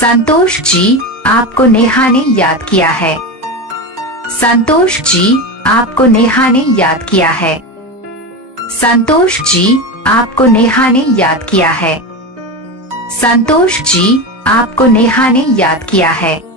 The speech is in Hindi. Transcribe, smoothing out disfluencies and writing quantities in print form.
संतोष जी, आपको नेहा ने याद किया है। संतोष जी, आपको नेहा ने याद किया है। संतोष जी, आपको नेहा ने याद किया है। संतोष जी, आपको नेहा ने याद किया है।